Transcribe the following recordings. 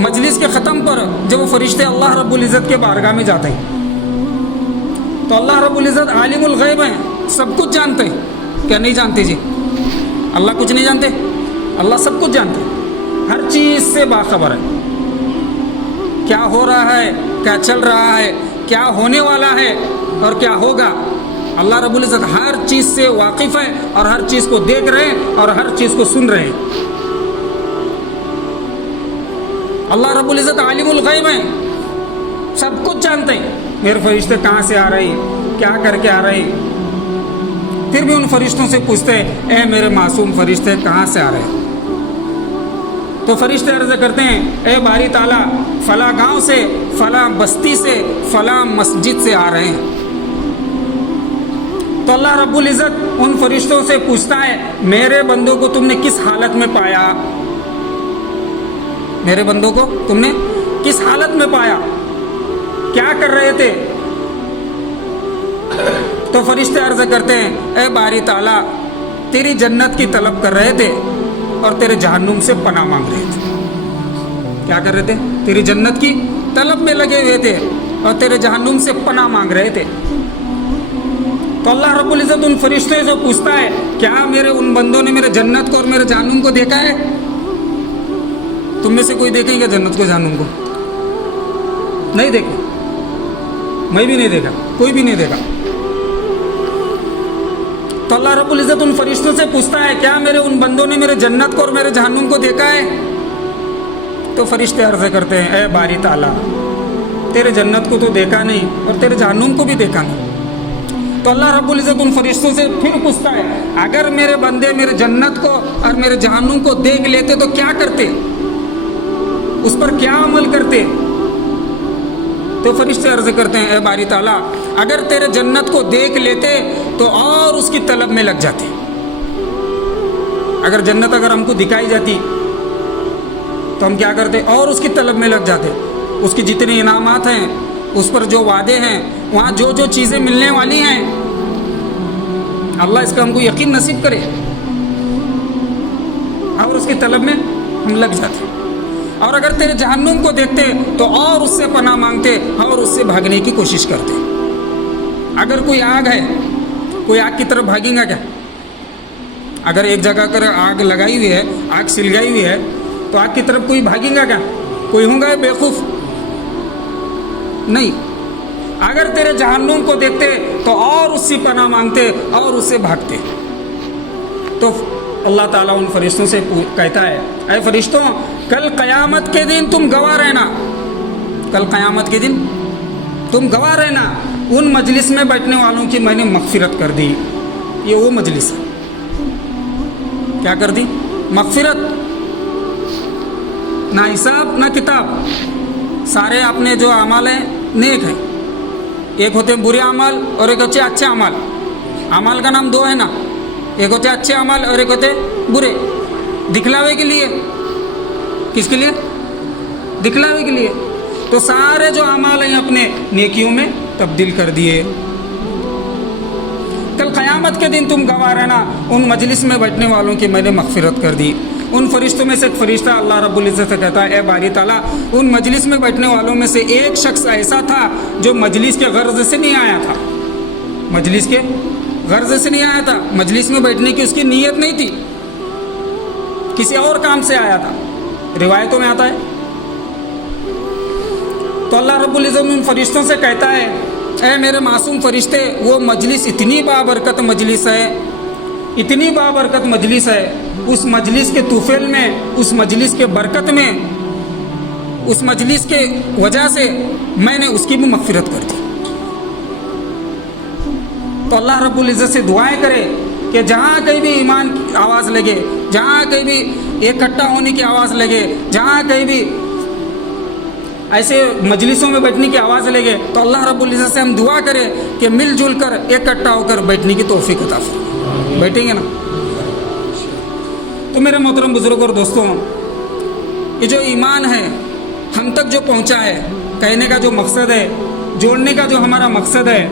مجلس کے ختم پر جب وہ فرشتے اللہ رب العزت کے بارگاہ میں جاتے ہیں تو اللہ رب العزت عالم الغیب ہیں، سب کچھ جانتے ہیں، کیا نہیں جانتے جی؟ اللہ کچھ نہیں جانتے؟ اللہ سب کچھ جانتے ہیں، ہر چیز سے باخبر ہے، کیا ہو رہا ہے، کیا چل رہا ہے، کیا ہونے والا ہے اور کیا ہوگا۔ اللہ رب العزت ہر چیز سے واقف ہے اور ہر چیز کو دیکھ رہے ہیں اور ہر چیز کو سن رہے ہیں۔ اللہ رب العزت عالم الغیب ہیں، سب کچھ جانتے ہیں، میرے فرشتے کہاں سے آ رہے ہیں، کیا کر کے آ رہے ہیں۔ پھر بھی ان فرشتوں سے پوچھتے ہیں اے میرے معصوم فرشتے کہاں سے آ رہے ہیں؟ تو فرشتے عرض کرتے ہیں اے باری تعالیٰ فلاں گاؤں سے، فلاں بستی سے، فلاں مسجد سے آ رہے ہیں۔ تو اللہ رب العزت ان فرشتوں سے پوچھتا ہے میرے بندوں کو تم نے کس حالت میں پایا؟ میرے بندوں کو تم نے کس حالت میں پایا؟ کیا کر رہے تھے؟ تو فرشتے عرض کرتے ہیں اے باری تعالیٰ تیری جنت کی طلب کر رہے تھے اور تیرے جہنم سے پناہ مانگ رہے تھے۔ کیا کر رہے تھے؟ تیری جنت کی طلب میں لگے ہوئے تھے اور تیرے جہنم سے پناہ مانگ رہے تھے۔ تو اللہ رب العزت ان فرشتے سے پوچھتا ہے کیا میرے ان بندوں نے میرے جنت کو اور میرے جہنم کو دیکھا ہے؟ تم میں سے کوئی دیکھیں گے جنت کو جہنم کو؟ نہیں دیکھے، میں بھی نہیں دیکھا، کوئی بھی نہیں دیکھا۔ تو اللہ رب العزت ان فرشتوں سے پوچھتا ہے کیا میرے ان بندوں نے میرے جنت کو اور میرے جہنم کو دیکھا ہے؟ تو فرشتے عرض کرتے ہیں اے باری تعالیٰ تیرے جنت کو تو دیکھا نہیں اور تیرے جہنم کو بھی دیکھا نہیں۔ تو اللہ رب العزت ان فرشتوں سے پھر پوچھتا ہے اگر میرے بندے میرے جنت کو اور میرے جہنم کو دیکھ لیتے تو کیا کرتے؟ اس پر کیا عمل کرتے؟ تو فرشتے عرض کرتے ہیں اے باری تعالیٰ اگر تیرے جنت کو دیکھ لیتے تو اور اس کی طلب میں لگ جاتے۔ اگر جنت ہم کو دکھائی جاتی تو ہم کیا کرتے؟ اور اس کی طلب میں لگ جاتے۔ اس کی جتنے انعامات ہیں، اس پر جو وعدے ہیں، وہاں جو جو چیزیں ملنے والی ہیں، اللہ اس کا ہم کو یقین نصیب کرے، اور اس کی طلب میں ہم لگ جاتے۔ اور اگر تیرے جہنم کو دیکھتے تو اور اس سے پناہ مانگتے اور اس سے بھاگنے کی کوشش کرتے۔ اگر کوئی آگ ہے، کوئی آگ کی طرف بھاگیں گا کیا؟ اگر ایک جگہ پر آگ لگائی ہوئی ہے، آگ سلگائی ہوئی ہے، تو آگ کی طرف کوئی بھاگیں گا کیا؟ کوئی ہوں گا بیوقوف؟ نہیں۔ اگر تیرے جہنم کو دیکھتے تو اور اس سے پناہ مانگتے اور اس سے بھاگتے۔ تو اللہ تعالیٰ ان فرشتوں سے کہتا ہے اے فرشتوں کل قیامت کے دن تم گواہ رہنا، کل قیامت کے دن تم گواہ رہنا ان مجلس میں بیٹھنے والوں کی میں نے مغفرت کر دی۔ یہ وہ مجلس ہے، کیا کر دی؟ مغفرت، نہ حساب نہ کتاب، سارے اپنے جو اعمال ہیں نیک ہیں، ایک ہوتے ہیں برے اعمال اور ایک ہوتے ہیں اچھے اعمال۔ اعمال کا نام دو ہے نا، ایک ہوتے ہیں اچھے اعمال اور ایک ہوتے ہیں برے، دکھلاوے کے لیے۔ کس کے لیے؟ دکھلاوے کے لیے۔ تو سارے جو اعمال ہیں اپنے نیکیوں میں تبدیل کر دیے۔ کل قیامت کے دن تم گواہ رہنا ان مجلس میں بیٹھنے والوں کی میں نے مغفرت کر دی۔ ان فرشتوں میں سے ایک فرشتہ اللہ رب العزت سے کہتا ہے اے باری تعالیٰ ان مجلس میں بیٹھنے والوں میں سے ایک شخص ایسا تھا جو مجلس کے غرض سے نہیں آیا تھا، مجلس کے غرض سے نہیں آیا تھا، مجلس میں بیٹھنے کی اس کی نیت نہیں تھی، کسی اور کام سے آیا تھا، روایتوں میں آتا ہے۔ تو اللہ رب العزت ان فرشتوں سے کہتا ہے اے میرے معصوم فرشتے وہ مجلس اتنی بابرکت مجلس ہے، اتنی بابرکت مجلس ہے، اس مجلس کے طفیل میں، اس مجلس کے برکت میں، اس مجلس کے وجہ سے میں نے اس کی بھی مغفرت کر دی۔ تو اللہ رب العزت سے دعائیں کرے کہ جہاں کہیں بھی ایمان کی آواز لگے، جہاں کہیں بھی اکٹھا ہونے کی آواز لگے، جہاں کہیں بھی ایسے مجلسوں میں بیٹھنے کی آواز لگے تو اللہ رب العزت سے ہم دعا کریں کہ مل جل کر اکٹھا ہو کر بیٹھنے کی توفیق عطا فرمائے۔ بیٹھیں گے نا؟ تو میرے محترم بزرگوں اور دوستوں، یہ جو ایمان ہے ہم تک جو پہنچا ہے، کہنے کا جو مقصد ہے، جوڑنے کا جو ہمارا مقصد ہے،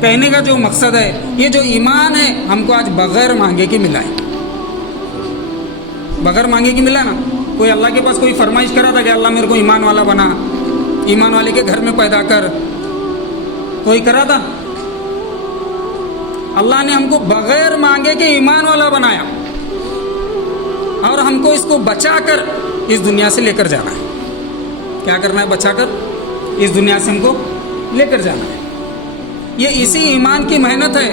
کہنے کا جو مقصد ہے، یہ جو ایمان ہے ہم کو آج بغیر مانگے کے ملا ہے، بغیر مانگے کے ملا نا۔ کوئی اللہ کے پاس کوئی فرمائش کرا تھا کہ اللہ میرے کو ایمان والا بنا, ایمان والے کے گھر میں پیدا کر؟ کوئی کرا تھا؟ اللہ نے ہم کو بغیر مانگے کے ایمان والا بنایا, اور ہم کو اس کو بچا کر اس دنیا سے لے کر جانا ہے. کیا کرنا ہے؟ بچا کر اس دنیا سے ہم کو لے کر جانا ہے. یہ اسی ایمان کی محنت ہے.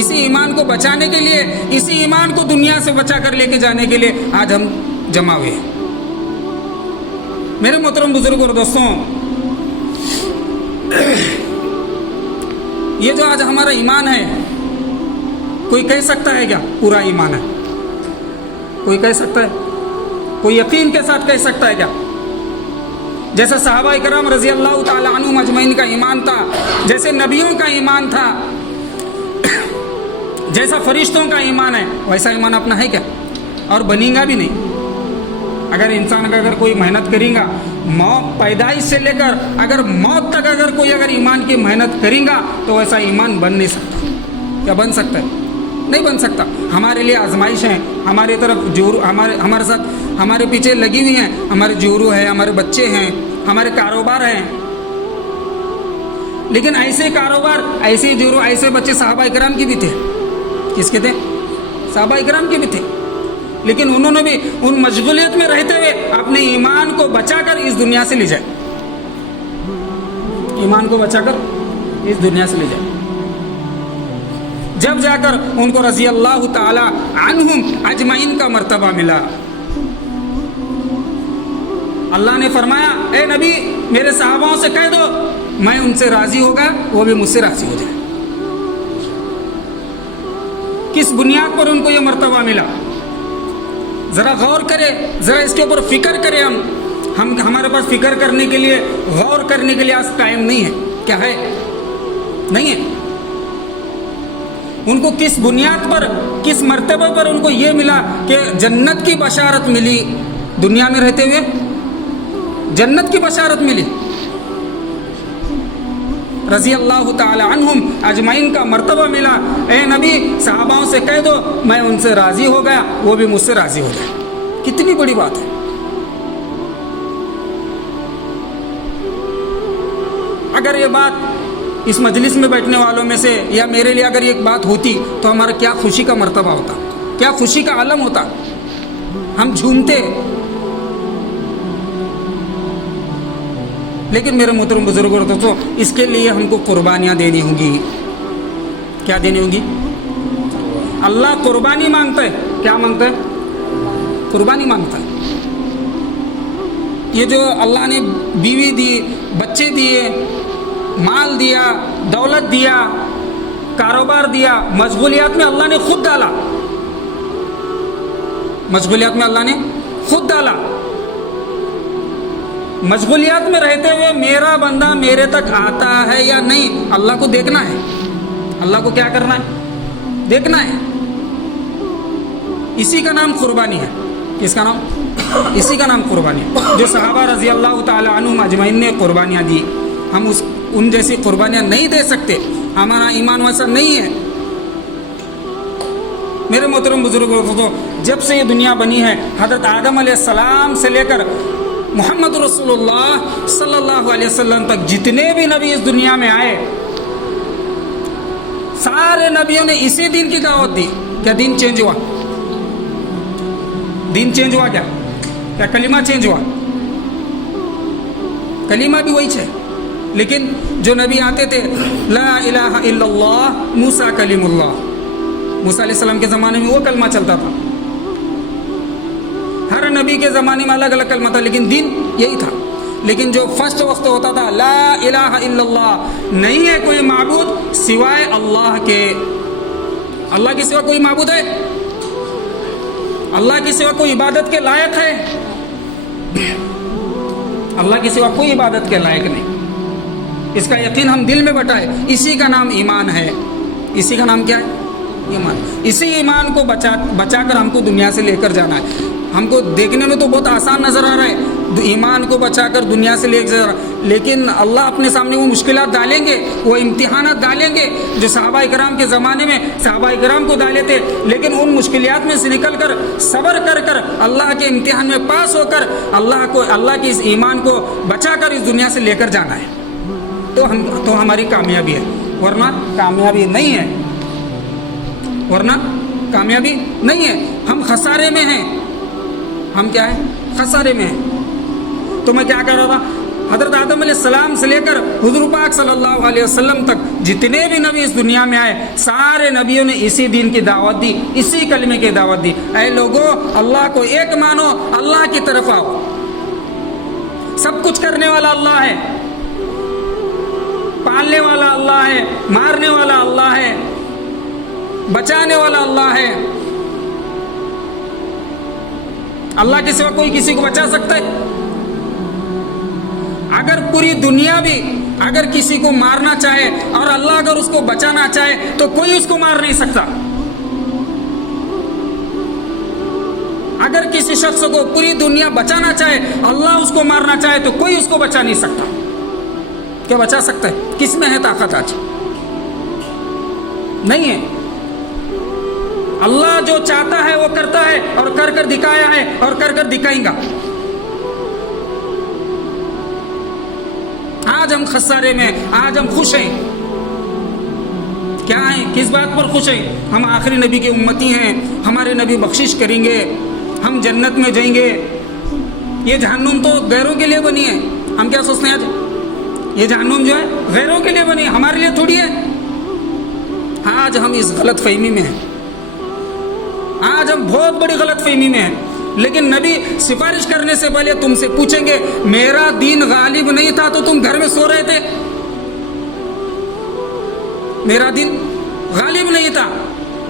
اسی ایمان کو بچانے کے لیے, اسی ایمان کو دنیا سے بچا کر لے کے جانے کے لیے آج ہم جمع ہوئے ہیں. میرے محترم بزرگ اور دوستوں, یہ جو آج ہمارا ایمان ہے, کوئی کہہ سکتا ہے کیا پورا ایمان ہے؟ کوئی کہہ سکتا ہے؟ کوئی یقین کے ساتھ کہہ سکتا ہے کیا؟ جیسے صحابہ کرام رضی اللہ تعالی عنہم اجمعین کا ایمان تھا, جیسے نبیوں کا ایمان تھا, جیسا فرشتوں کا ایمان ہے, ویسا ایمان اپنا ہے کیا؟ اور بنے گا بھی نہیں. اگر انسان کا اگر کوئی محنت کرے گا, موت پیدائش سے لے کر اگر موت تک اگر کوئی اگر ایمان کی محنت کرے گا تو ویسا ایمان بن نہیں سکتا. کیا بن سکتا ہے؟ نہیں بن سکتا. ہمارے لیے آزمائش ہیں, ہماری طرف جورو, ہمارے ساتھ ہمارے پیچھے لگی ہوئی ہیں, ہمارے جورو ہیں, ہمارے بچے ہیں, ہمارے کاروبار ہیں. لیکن ایسے کاروبار, ایسے جورو, ایسے بچے صحابہ کرام کی بھی تھے. کس کے تھے؟ صحابہ کرام کے بھی تھے. لیکن انہوں نے بھی ان مشغولیت میں رہتے ہوئے اپنے ایمان کو بچا کر اس دنیا سے لے جائے. ایمان کو بچا کر اس دنیا سے لے جائے. جب جا کر ان کو رضی اللہ تعالی عنہم اجمعین کا مرتبہ ملا. اللہ نے فرمایا, اے نبی میرے صحاباؤں سے کہہ دو میں ان سے راضی ہوگا, وہ بھی مجھ سے راضی ہو جائے. کس بنیاد پر ان کو یہ مرتبہ ملا؟ ذرا غور کرے, ذرا اس کے اوپر فکر کرے. ہم ہمارے پاس فکر کرنے کے لیے, غور کرنے کے لیے آج ٹائم نہیں ہے. کیا ہے؟ نہیں ہے. ان کو کس بنیاد پر, کس مرتبہ پر ان کو یہ ملا کہ جنت کی بشارت ملی؟ دنیا میں رہتے ہوئے جنت کی بشارت ملی. رضی اللہ تعالی عنہم اجمعین کا مرتبہ ملا. اے نبی صحاباؤں سے کہہ دو میں ان سے راضی ہو گیا, وہ بھی مجھ سے راضی ہو گیا. کتنی بڑی بات ہے. اگر یہ بات اس مجلس میں بیٹھنے والوں میں سے یا میرے لیے اگر یہ بات ہوتی تو ہمارا کیا خوشی کا مرتبہ ہوتا, کیا خوشی کا عالم ہوتا. ہم جھومتے. لیکن میرے محترم بزرگوں اور دوستوں, اس کے لیے ہم کو قربانیاں دینی ہوں گی. کیا دینی ہوں گی؟ اللہ قربانی مانگتا ہے. کیا مانگتا ہے؟ قربانی مانگتا ہے. یہ جو اللہ نے بیوی دی, بچے دیے, مال دیا, دولت دیا, کاروبار دیا, مشغولیات میں اللہ نے خود ڈالا. مشغولیات میں اللہ نے خود ڈالا. مشغولیات میں رہتے ہوئے میرا بندہ میرے تک آتا ہے یا نہیں, اللہ کو دیکھنا ہے. اللہ کو کیا کرنا ہے؟ دیکھنا ہے. اسی کا نام قربانی ہے. کس کا نام؟ اسی کا نام قربانی ہے. جو صحابہ رضی اللہ تعالی عنہم اجمعین نے قربانیاں دی, ہم ان جیسی قربانیاں نہیں دے سکتے. ہمارا ایمان ویسا نہیں ہے. میرے محترم بزرگوں کو, جب سے یہ دنیا بنی ہے, حضرت آدم علیہ السلام سے لے کر محمد رسول اللہ صلی اللہ علیہ وسلم تک جتنے بھی نبی اس دنیا میں آئے, سارے نبیوں نے اسی دین کی دعوت دی. کیا دین چینج ہوا؟ دین چینج ہوا کیا؟ کیا کلمہ چینج ہوا؟ کلمہ بھی وہی ہے. لیکن جو نبی آتے تھے, لا الہ الا اللہ موسیٰ کلیم اللہ, موسیٰ علیہ السلام کے زمانے میں وہ کلمہ چلتا تھا. ہر نبی کے زمانے میں الگ الگ کلمہ تھا, لیکن دین یہی تھا. لیکن جو فرسٹ وقت ہوتا تھا, لا الہ الا اللہ, نہیں ہے کوئی معبود سوائے اللہ کے. اللہ کے سوا کوئی معبود ہے؟ اللہ کے سوا کوئی عبادت کے لائق ہے؟ اللہ کے سوا کوئی عبادت کے لائق نہیں. اس کا یقین ہم دل میں بٹائے. اسی کا نام ایمان ہے. اسی کا نام کیا ہے؟ ایمان. اسی ایمان کو بچا کر ہم کو دنیا سے لے کر جانا ہے. ہم کو دیکھنے میں تو بہت آسان نظر آ رہا ہے، ایمان کو بچا کر دنیا سے لے کر، لیکن اللہ اپنے سامنے وہ مشکلات ڈالیں گے، وہ امتحانات ڈالیں گے جو صحابہ کرام کے زمانے میں صحابہ کرام کو ڈالے تھے، لیکن ان مشکلات میں سے نکل کر صبر کر کر اللہ کے امتحان میں پاس ہو کر اللہ کے اس ایمان کو بچا کر اس دنیا سے لے کر جانا ہے، تو ہماری کامیابی ہے، ورنہ کامیابی نہیں ہے، ورنہ کامیابی نہیں ہے، ہم خسارے میں ہیں، ہم کیا ہیں؟ خسارے میں ہیں۔ تو میں کیا کر رہا تھا، حضرت آدم علیہ السلام سے لے کر حضور پاک صلی اللہ علیہ وسلم تک جتنے بھی نبی اس دنیا میں آئے، سارے نبیوں نے اسی دین کی دعوت دی، اسی کلمے کی دعوت دی، اے لوگوں اللہ کو ایک مانو، اللہ کی طرف آؤ، سب کچھ کرنے والا اللہ ہے، پالنے والا اللہ ہے، مارنے والا اللہ ہے، بچانے والا اللہ ہے۔ اللہ کے سوا کوئی کسی کو بچا سکتا ہے؟ اگر پوری دنیا بھی اگر کسی کو مارنا چاہے اور اللہ اگر اس کو بچانا چاہے تو کوئی اس کو مار نہیں سکتا۔ اگر کسی شخص کو پوری دنیا بچانا چاہے، اللہ اس کو مارنا چاہے تو کوئی اس کو بچا نہیں سکتا۔ کیا بچا سکتا ہے؟ کس میں ہے طاقت؟ آج نہیں ہے۔ اللہ جو چاہتا ہے وہ کرتا ہے، اور کر کر دکھایا ہے، اور کر کر دکھائیں گا۔ آج ہم خسارے میں، آج ہم خوش ہیں، کیا ہیں؟ کس بات پر خوش ہیں؟ ہم آخری نبی کی امتی ہیں، ہمارے نبی بخشش کریں گے، ہم جنت میں جائیں گے۔ یہ جہنم تو غیروں کے لیے بنی ہے، ہم کیا سوچتے ہیں آج؟ یہ جہنم جو ہے غیروں کے لیے بنی ہے، ہمارے لیے تھوڑی ہے۔ آج ہم اس غلط فہمی میں ہیں، آج ہم بہت بڑی غلط فہمی میں ہیں۔ لیکن نبی سفارش کرنے سے پہلے تم سے پوچھیں گے، میرا دین غالب نہیں تھا تو تم گھر میں سو رہے تھے؟ میرا دین غالب نہیں تھا،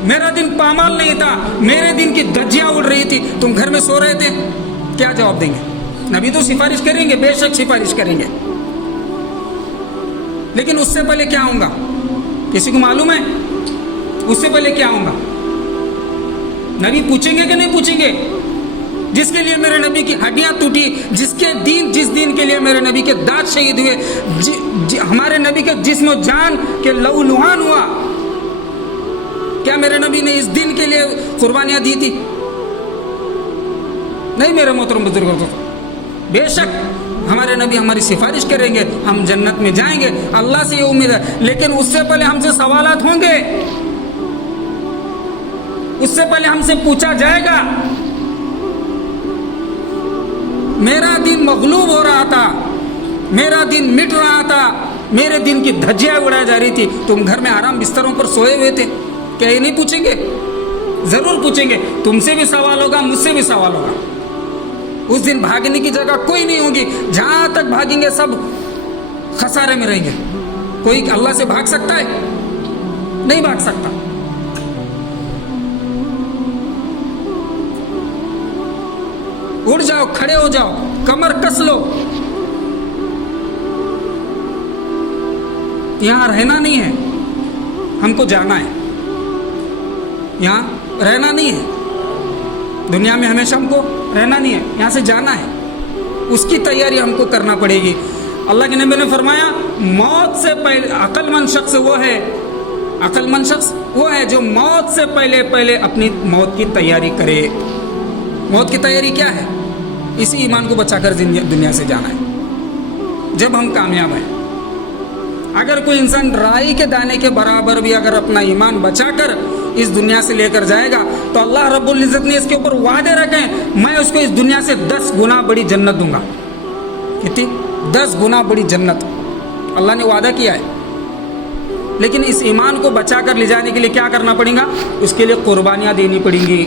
میرا دین پامال نہیں تھا، میرے دین کی دھجیاں اڑ رہی تھی، تم گھر میں سو رہے تھے؟ کیا جواب دیں گے؟ نبی تو سفارش کریں گے، بے شک سفارش کریں گے، لیکن اس سے پہلے کیا ہوں گا کسی کو معلوم ہے؟ اس سے پہلے کیا ہوں گا؟ نبی پوچھیں گے کہ نہیں پوچھیں گے؟ جس کے لیے میرے نبی کی ہڈیاں ٹوٹی، جس دین کے لیے میرے نبی کے دانت شہید ہوئے، ہمارے نبی کے جسم و جان کے لہو لہان ہوا، کیا میرے نبی نے اس دین کے لیے قربانیاں دی تھی؟ نہیں میرے محترم بزرگوں، تو بے شک ہمارے نبی ہماری سفارش کریں گے، ہم جنت میں جائیں گے، اللہ سے یہ امید ہے، لیکن اس سے پہلے ہم سے سوالات ہوں گے، اس سے پہلے ہم سے پوچھا جائے گا۔ میرا دین مغلوب ہو رہا تھا، میرا دین مٹ رہا تھا، میرے دین کی دھجیاں اڑائی جا رہی تھی، تم گھر میں آرام بستروں پر سوئے ہوئے تھے، کیا یہ نہیں پوچھیں گے؟ ضرور پوچھیں گے، تم سے بھی سوال ہوگا، مجھ سے بھی سوال ہوگا۔ اس دن بھاگنے کی جگہ کوئی نہیں ہوگی، جہاں تک بھاگیں گے سب خسارے میں رہیں گے۔ کوئی اللہ سے بھاگ سکتا ہے؟ نہیں بھاگ سکتا۔ اڑ جاؤ، کھڑے ہو جاؤ، کمر کس لو، یہاں رہنا نہیں ہے، ہم کو جانا ہے، یہاں رہنا نہیں ہے، دنیا میں ہمیشہ ہم کو رہنا نہیں ہے، یہاں سے جانا ہے، اس کی تیاری ہم کو کرنا پڑے گی۔ اللہ کے نبی نے فرمایا، موت سے پہلے عقل مند شخص وہ ہے جو موت سے پہلے اپنی موت کی تیاری کرے۔ موت کی تیاری کیا ہے؟ اسی ایمان کو بچا کر دنیا سے جانا ہے، جب ہم کامیاب ہیں۔ اگر کوئی انسان رائی کے دانے کے برابر بھی اگر اپنا ایمان بچا کر اس دنیا سے لے کر جائے گا تو اللہ رب العزت نے اس کے اوپر وعدے رکھے ہیں، میں اس کو اس دنیا سے 10 گنا بڑی جنت دوں گا۔ کتنی؟ 10 گنا بڑی جنت اللہ نے وعدہ کیا ہے۔ لیکن اس ایمان کو بچا کر لے جانے کے لیے کیا کرنا پڑے گا؟ اس کے لیے قربانیاں دینی پڑیں گی،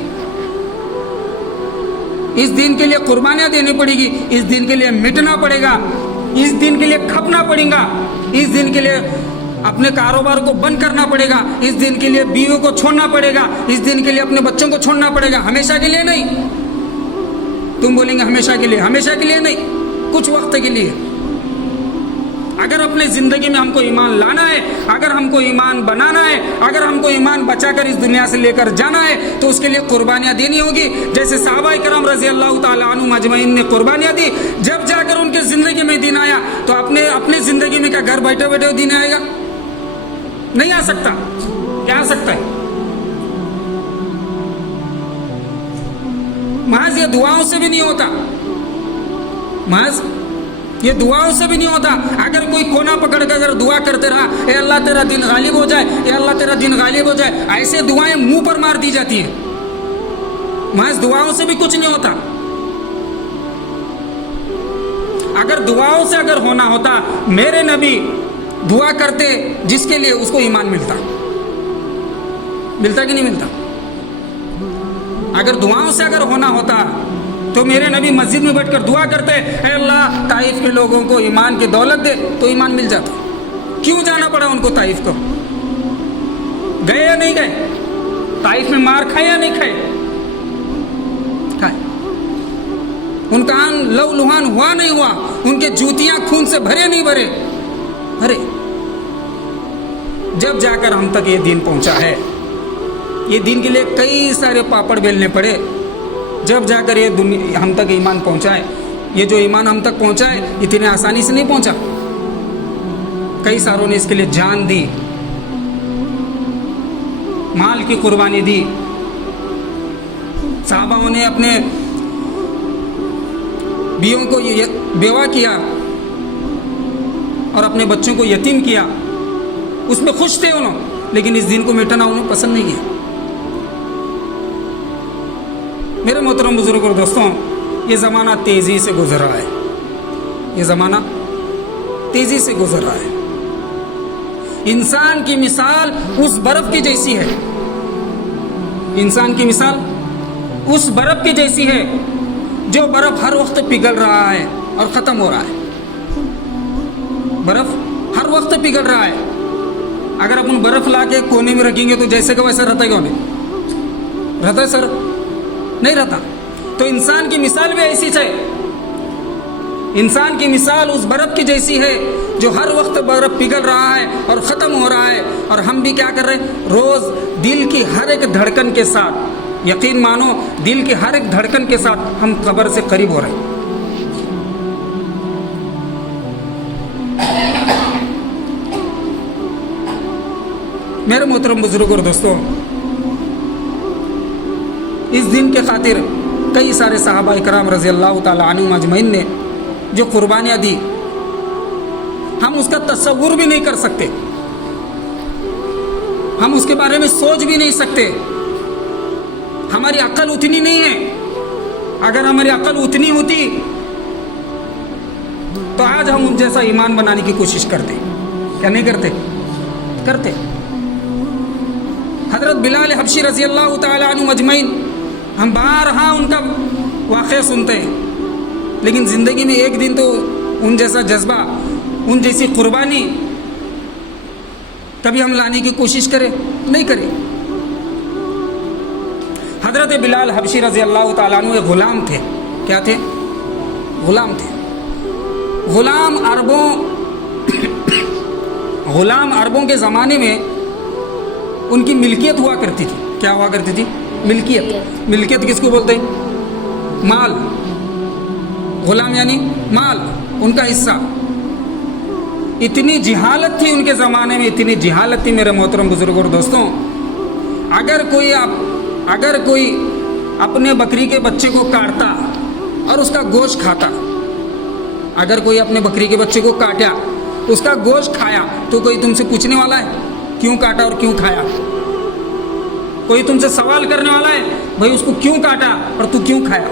اس دین کے لیے قربانیاں دینی پڑے گی، اس دین کے لیے مٹنا پڑے گا، اس دین کے لیے کھپنا پڑے گا، اس دین کے لیے اپنے کاروبار کو بند کرنا پڑے گا، اس دن کے لیے بیوی کو چھوڑنا پڑے گا، اس دن کے لیے اپنے بچوں کو چھوڑنا پڑے گا۔ ہمیشہ کے لیے نہیں، تم بولیں گے ہمیشہ کے لیے نہیں، کچھ وقت کے لیے۔ اگر اپنے زندگی میں ہم کو ایمان لانا ہے، اگر ہم کو ایمان بنانا ہے، اگر ہم کو ایمان بچا کر اس دنیا سے لے کر جانا ہے تو اس کے لیے قربانیاں دینی ہوگی، جیسے صحابہ کرام رضی اللہ تعالیٰ عنہم اجمعین نے قربانیاں دی۔ جب جا کر ان کے زندگی میں دین آیا تو اپنے زندگی میں کیا گھر بیٹھے بیٹھے دین آئے گا؟ نہیں آ سکتا۔ کیا آ سکتا ہے؟ محض یہ دعاؤں سے بھی نہیں ہوتا، محض یہ دعاؤں سے بھی نہیں ہوتا۔ اگر کوئی کونا پکڑ کر اگر دعا کرتے رہا، اے اللہ تیرا دین غالب ہو جائے، اے اللہ تیرا دین غالب ہو جائے، ایسے دعائیں منہ پر مار دی جاتی ہیں، محض دعاؤں سے بھی کچھ نہیں ہوتا۔ اگر دعاؤں سے اگر ہونا ہوتا، میرے نبی دعا کرتے جس کے لیے اس کو ایمان ملتا کہ نہیں ملتا؟ اگر دعاؤں سے اگر ہونا ہوتا تو میرے نبی مسجد میں بیٹھ کر دعا کرتے، اے اللہ طائف کے لوگوں کو ایمان کی دولت دے، تو ایمان مل جاتا۔ کیوں جانا پڑا ان کو طائف کو؟ گئے یا نہیں گئے؟ طائف میں مار کھائے یا نہیں کھائے؟ کھائے۔ ان کا آن لو لہان ہوا نہیں ہوا؟ ان کے جوتیاں خون سے بھرے نہیں بھرے؟ بھرے۔ جب جا کر ہم تک یہ دین پہنچا ہے، یہ دین کے لیے کئی سارے پاپڑ بیلنے پڑے، جب جا کر یہ ہم تک ایمان پہنچا ہے۔ یہ جو ایمان ہم تک پہنچا ہے اتنے آسانی سے نہیں پہنچا، کئی ساروں نے اس کے لیے جان دی، مال کی قربانی دی، صحابہ نے اپنے بیووں کو بیوہ کیا اور اپنے بچوں کو یتیم کیا، اس میں خوش تھے انہوں، لیکن اس دین کو مٹانا انہیں پسند نہیں کیا۔ میرے محترم بزرگ اور دوستوں، یہ زمانہ تیزی سے گزر رہا ہے، یہ زمانہ تیزی سے گزر رہا ہے۔ انسان کی مثال اس برف کی جیسی ہے، انسان کی مثال اس برف کی جیسی ہے جو برف ہر وقت پگھل رہا ہے اور ختم ہو رہا ہے۔ برف ہر وقت پگھل رہا ہے، اگر اپن برف لا کے کونے میں رکھیں گے تو جیسے کہ ویسے رہتا ہے کون نہیں؟ رہتا ہے سر؟ نہیں رہتا۔ تو انسان کی مثال بھی ایسی ہے، انسان کی مثال اس برف کی جیسی ہے جو ہر وقت برف پگھل رہا ہے اور ختم ہو رہا ہے، اور ہم بھی کیا کر رہے ہیں؟ روز دل کی ہر ایک دھڑکن کے ساتھ، یقین مانو دل کی ہر ایک دھڑکن کے ساتھ ہم قبر سے قریب ہو رہے ہیں۔ میرے محترم بزرگ اور دوستوں، اس دن کے خاطر کئی سارے صحابہ کرام رضی اللہ تعالیٰ عنہم اجمعین نے جو قربانیاں دی، ہم اس کا تصور بھی نہیں کر سکتے، ہم اس کے بارے میں سوچ بھی نہیں سکتے، ہماری عقل اتنی نہیں ہے۔ اگر ہماری عقل اتنی ہوتی تو آج ہم ان جیسا ایمان بنانے کی کوشش کرتے، کیا نہیں کرتے؟ کرتے۔ حضرت بلال حبشی رضی اللہ تعالیٰ عنہ اجمعین، ہم بارہا ان کا واقعہ سنتے ہیں، لیکن زندگی میں ایک دن تو ان جیسا جذبہ، ان جیسی قربانی کبھی ہم لانے کی کوشش کریں؟ نہیں کریں۔ حضرت بلال حبشی رضی اللہ تعالیٰ عنہ ایک غلام تھے۔ کیا تھے؟ غلام تھے۔ غلام عربوں کے زمانے میں ان کی ملکیت ہوا کرتی تھی۔ کیا ہوا کرتی تھی؟ ملکیت۔ ملکیت کس کو بولتے ہیں؟ مال۔ غلام یعنی مال، ان کا حصہ۔ اتنی جہالت تھی ان کے زمانے میں، اتنی جہالت تھی میرے محترم بزرگ اور دوستوں، اگر کوئی اپنے بکری کے بچے کو کاٹتا اور اس کا گوشت کھاتا، اگر کوئی اپنے بکری کے بچے کو کاٹا، اس کا گوشت کھایا، تو کوئی تم سے پوچھنے والا ہے کیوں کاٹا اور کیوں کھایا؟ کوئی تم سے سوال کرنے والا ہے بھائی اس کو کیوں کاٹا اور تو کیوں کھایا؟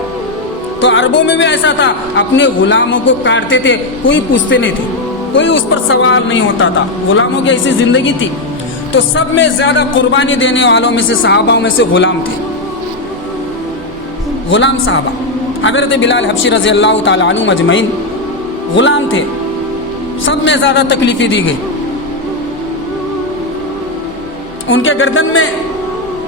تو عربوں میں بھی ایسا تھا، اپنے غلاموں کو کاٹتے تھے، کوئی پوچھتے نہیں تھے، کوئی اس پر سوال نہیں ہوتا تھا۔ غلاموں کی ایسی زندگی تھی۔ تو سب میں زیادہ قربانی دینے والوں میں سے صحابہ میں سے غلام تھے، غلام صحابہ۔ حضرت بلال حبشی رضی اللہ تعالیٰ عنہ اجمعین غلام تھے، سب میں زیادہ تکلیفیں دی گئی۔ ان کے گردن میں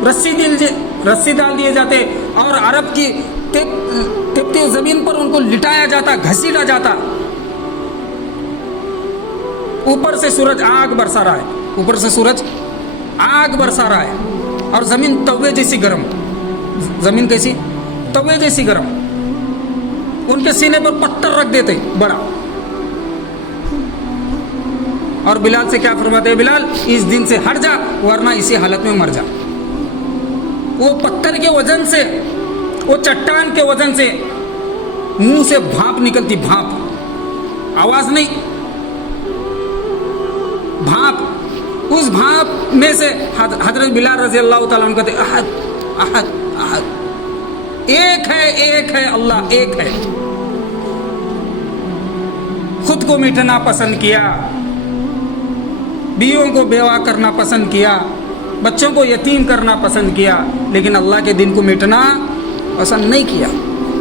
رسی ڈال دیے جاتے اور عرب کی تپتی زمین پر ان کو لٹایا جاتا، گھسیٹا جاتا۔ اوپر سے سورج آگ برسا رہا ہے، اوپر سے سورج آگ برسا رہا ہے، اور زمین توے جیسی گرم، زمین کیسی؟ توے جیسی گرم. ان کے سینے پر پتھر رکھ دیتے بڑا، اور بلال سے کیا فرماتے ہیں؟ بلال اس دن سے ہٹ جا ورنہ اسی حالت میں مر جا. وہ پتھر کے وزن سے، وہ چٹان کے وزن سے منہ سے بھاپ نکلتی، بھاپ، آواز نہیں، بھاپ. اس بھاپ میں سے حضرت بلال رضی اللہ تعالیٰ عنہ کہتے احد احد احد، ایک ہے اللہ، ایک ہے. خود کو مٹنا پسند کیا، بیووں کو بیوہ کرنا پسند کیا، بچوں کو یتیم کرنا پسند کیا، لیکن اللہ کے دین کو مٹنا پسند نہیں کیا.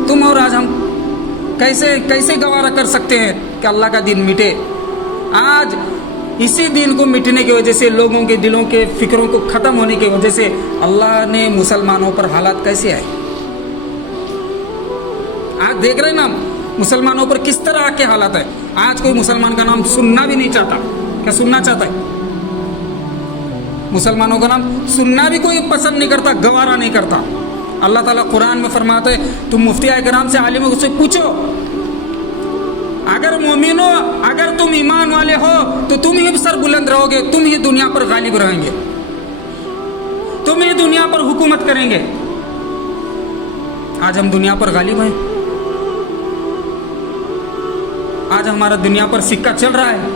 تم اور آج ہم کیسے گوارا کر سکتے ہیں کہ اللہ کا دین مٹے؟ آج اسی دین کو مٹنے کی وجہ سے، لوگوں کے دلوں کے فکروں کو ختم ہونے کی وجہ سے اللہ نے مسلمانوں پر حالات کیسے آئے؟ آج دیکھ رہے ہیں نا مسلمانوں پر کس طرح کے حالات ہے. آج کوئی مسلمان کا نام سننا بھی نہیں چاہتا. کیا سننا چاہتا ہے؟ مسلمانوں کا نام سننا بھی کوئی پسند نہیں کرتا، گوارا نہیں کرتا. اللہ تعالیٰ قرآن میں فرماتے ہیں تم مفتی کرام سے، عالموں سے پوچھو، اگر مومن ہو، اگر تم ایمان والے ہو تو تم ہی سر بلند رہو گے، تم ہی دنیا پر غالب رہیں گے، تم ہی دنیا پر حکومت کریں گے. آج ہم دنیا پر غالب ہیں، آج ہمارا دنیا پر سکہ چل رہا ہے.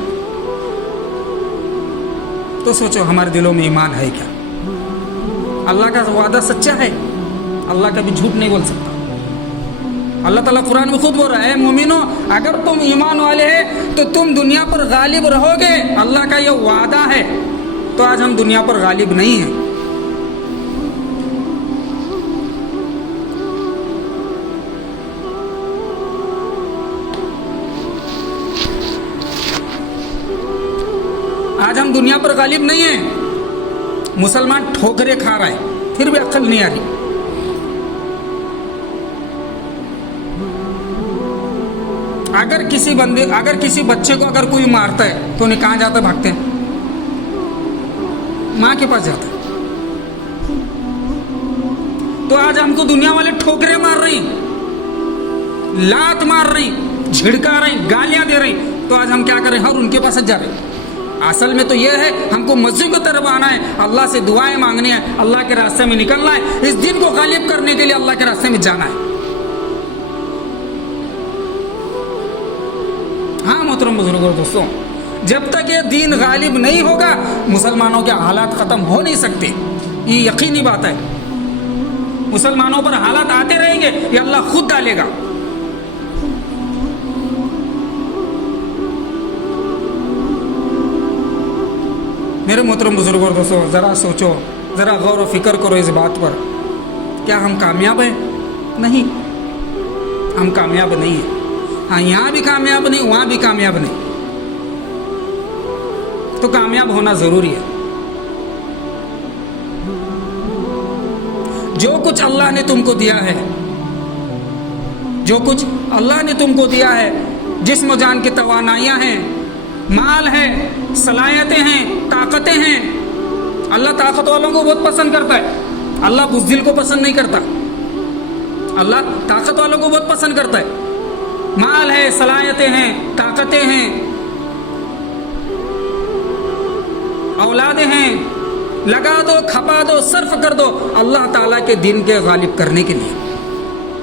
تو سوچو ہمارے دلوں میں ایمان ہے کیا؟ اللہ کا وعدہ سچا ہے، اللہ کبھی جھوٹ نہیں بول سکتا. اللہ تعالیٰ قرآن میں خود بول رہا ہے مومنو اگر تم ایمان والے ہیں تو تم دنیا پر غالب رہو گے، اللہ کا یہ وعدہ ہے. تو آج ہم دنیا پر غالب نہیں ہیں. آج ہم دنیا پر غالب نہیں ہیں. مسلمان ٹھوکریں کھا رہا ہے پھر بھی عقل نہیں آ رہی. اگر کسی بچے کو اگر کوئی مارتا ہے تو انہیں کہاں جاتا ہے؟ بھاگتے ہیں، ماں کے پاس جاتا ہے. تو آج ہم کو دنیا والے ٹھوکریں مار رہی، لات مار رہی، جھڑکا رہی، گالیاں دے رہی، تو آج ہم کیا کریں؟ ہر ان کے پاس جا رہے ہیں. اصل میں تو یہ ہے ہم کو مسجد کی طرف آنا ہے، اللہ سے دعائیں مانگنی ہے، اللہ کے راستے میں نکلنا ہے، اس دین کو غالب کرنے کے لیے اللہ کے راستے میں جانا ہے. ہاں محترم بزرگوں اور دوستوں، جب تک یہ دین غالب نہیں ہوگا مسلمانوں کے حالات ختم ہو نہیں سکتے. یہ یقینی بات ہے. مسلمانوں پر حالات آتے رہیں گے، یہ اللہ خود ڈالے گا. میرے محترم بزرگوں اور دوستوں، ذرا سوچو، ذرا غور و فکر کرو اس بات پر. کیا ہم کامیاب ہیں؟ نہیں، ہم کامیاب نہیں ہیں. ہاں یہاں بھی کامیاب نہیں، وہاں بھی کامیاب نہیں. تو کامیاب ہونا ضروری ہے. جو کچھ اللہ نے تم کو دیا ہے، جو کچھ اللہ نے تم کو دیا ہے، جسم و جان کی توانائیاں ہیں، مال ہے، صلاحیتیں ہیں، طاقتیں ہیں. اللہ طاقت والوں کو بہت پسند کرتا ہے، اللہ بزدل کو پسند نہیں کرتا. اللہ طاقت والوں کو بہت پسند کرتا ہے. مال ہے، صلاحیتیں ہیں، طاقتیں ہیں، اولادیں ہیں، لگا دو، کھپا دو، صرف کر دو اللہ تعالیٰ کے دین کے غالب کرنے کے لیے.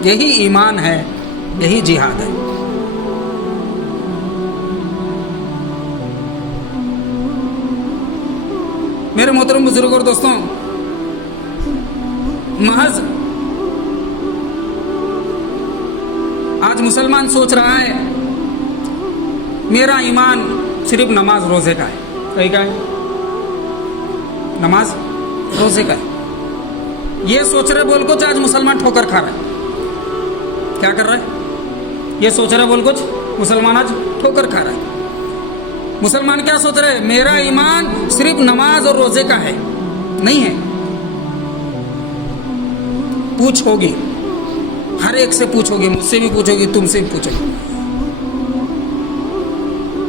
یہی ایمان ہے، یہی جہاد ہے. میرے محترم بزرگوں اور دوستوں، محض آج مسلمان سوچ رہا ہے میرا ایمان صرف نماز روزے کا ہے. صحیح کا ہے؟ نماز روزے کا ہے. یہ سوچ رہے بول کچھ، آج مسلمان ٹھوکر کھا رہا ہے. کیا کر رہا ہے؟ یہ سوچ رہا بول کچھ، مسلمان آج ٹھوکر کھا رہا ہے. مسلمان کیا سوچ رہے؟ میرا ایمان صرف نماز اور روزے کا ہے. نہیں ہے. پوچھو گی، ہر ایک سے پوچھو گی، مجھ سے بھی پوچھو گی، تم سے بھی پوچھو گی.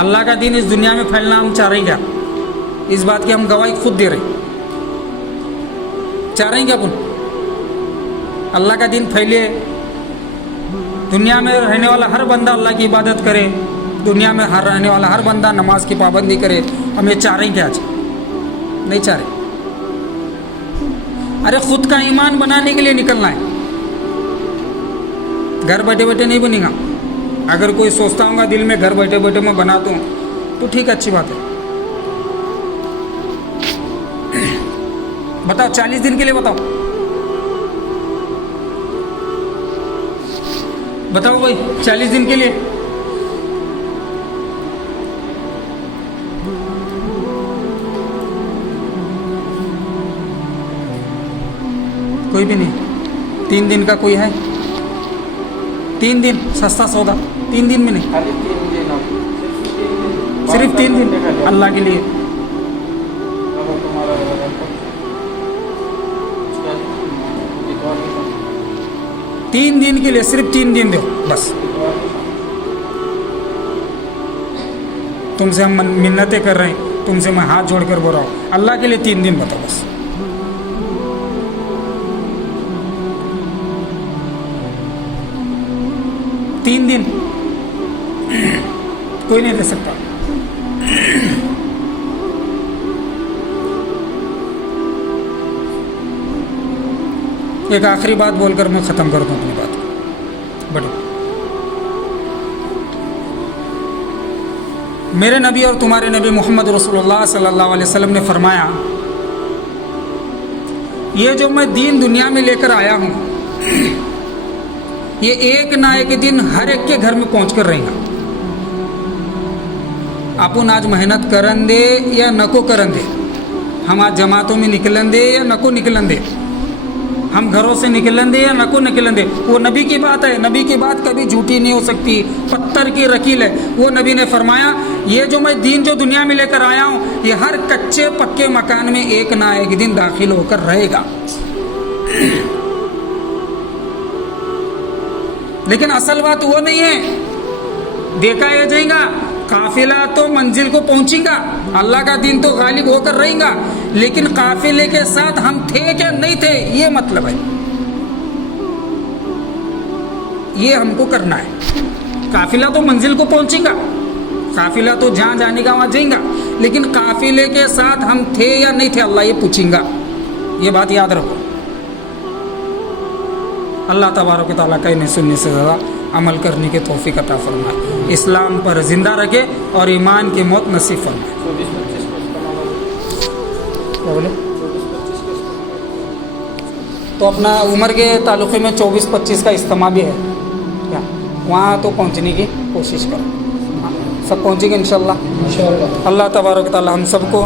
اللہ کا دین اس دنیا میں پھیلنا ہم چاہ رہے ہیں کیا؟ اس بات کی ہم گواہی خود دے رہے ہیں. چاہ رہے ہیں کیا اپن اللہ کا دین پھیلے, دنیا میں رہنے والا ہر بندہ اللہ کی عبادت کرے, دنیا میں رہنے والا ہر بندہ نماز کی پابندی کرے؟ ہم یہ چاہ رہے ہیں کیا آج؟ نہیں چاہ رہے. ارے خود کا ایمان بنانے کے لیے نکلنا ہے, گھر بیٹھے بیٹھے نہیں بنے گا. اگر کوئی سوچتا ہوں گا دل میں گھر بیٹھے بیٹھے میں بنا دوں تو ٹھیک ہے, اچھی بات ہے. بتاؤ 40 دن کے لیے بتاؤ بھائی 40 دن کے لیے کوئی بھی نہیں. 3 دن کا کوئی ہے؟ 3 دن سستا سودا, 3 دن میں نہیں, صرف 3 دن اللہ کے لیے. تین دن کے لیے صرف 3 دن دو بس. تم سے ہم منتیں کر رہے ہیں, تم سے میں ہاتھ جوڑ کر بول رہا ہوں, اللہ کے لیے 3 دن بتاؤ بس. تین دن کوئی نہیں دے سکتا. ایک آخری بات بول کر میں ختم کر دوں اپنی بات. بڑھو, میرے نبی اور تمہارے نبی محمد رسول اللہ صلی اللہ علیہ وسلم نے فرمایا, یہ جو میں دین دنیا میں لے کر آیا ہوں یہ ایک نہ ایک دن ہر ایک کے گھر میں پہنچ کر رہے گا. اپن آج محنت کرن دے یا نکو کرن دے, ہم آج جماعتوں میں نکلن دے یا نکو نکلن دے, ہم گھروں سے نکلن دے یا نکو نکلن دے, وہ نبی کی بات ہے. نبی کی بات کبھی جھوٹی نہیں ہو سکتی, پتھر کی رکیل ہے. وہ نبی نے فرمایا یہ جو میں دین جو دنیا میں لے کر آیا ہوں یہ ہر کچے پکے مکان میں ایک نہ ایک دن داخل ہو کر رہے گا. لیکن اصل بات وہ نہیں ہے. دیکھا یہ جائے گا قافلہ تو منزل کو پہنچے گا, اللہ کا دین تو غالب ہو کر رہے گا, لیکن قافلے کے ساتھ ہم تھے کیا نہیں تھے یہ مطلب ہے. یہ ہم کو کرنا ہے. قافلہ تو منزل کو پہنچے گا, قافلہ تو جہاں جانے کا وہاں جائیں گا, لیکن قافلے کے ساتھ ہم تھے یا نہیں تھے اللہ یہ پوچھیں گا. یہ بات یاد رکھو. اللہ تبارک و تعالیٰ کہنے سننے سے زیادہ عمل کرنے کے توفیق عطا فرمائے, اسلام پر زندہ رکھے اور ایمان کی موت نصیب فرمائے. کیا بولے؟ تو اپنا عمر کے تعلقے میں 24-25 کا اجتماع بھی ہے کیا, وہاں تو پہنچنے کی کوشش کرو. سب پہنچیں گے انشاءاللہ. اللہ تبارک و تعالیٰ ہم سب کو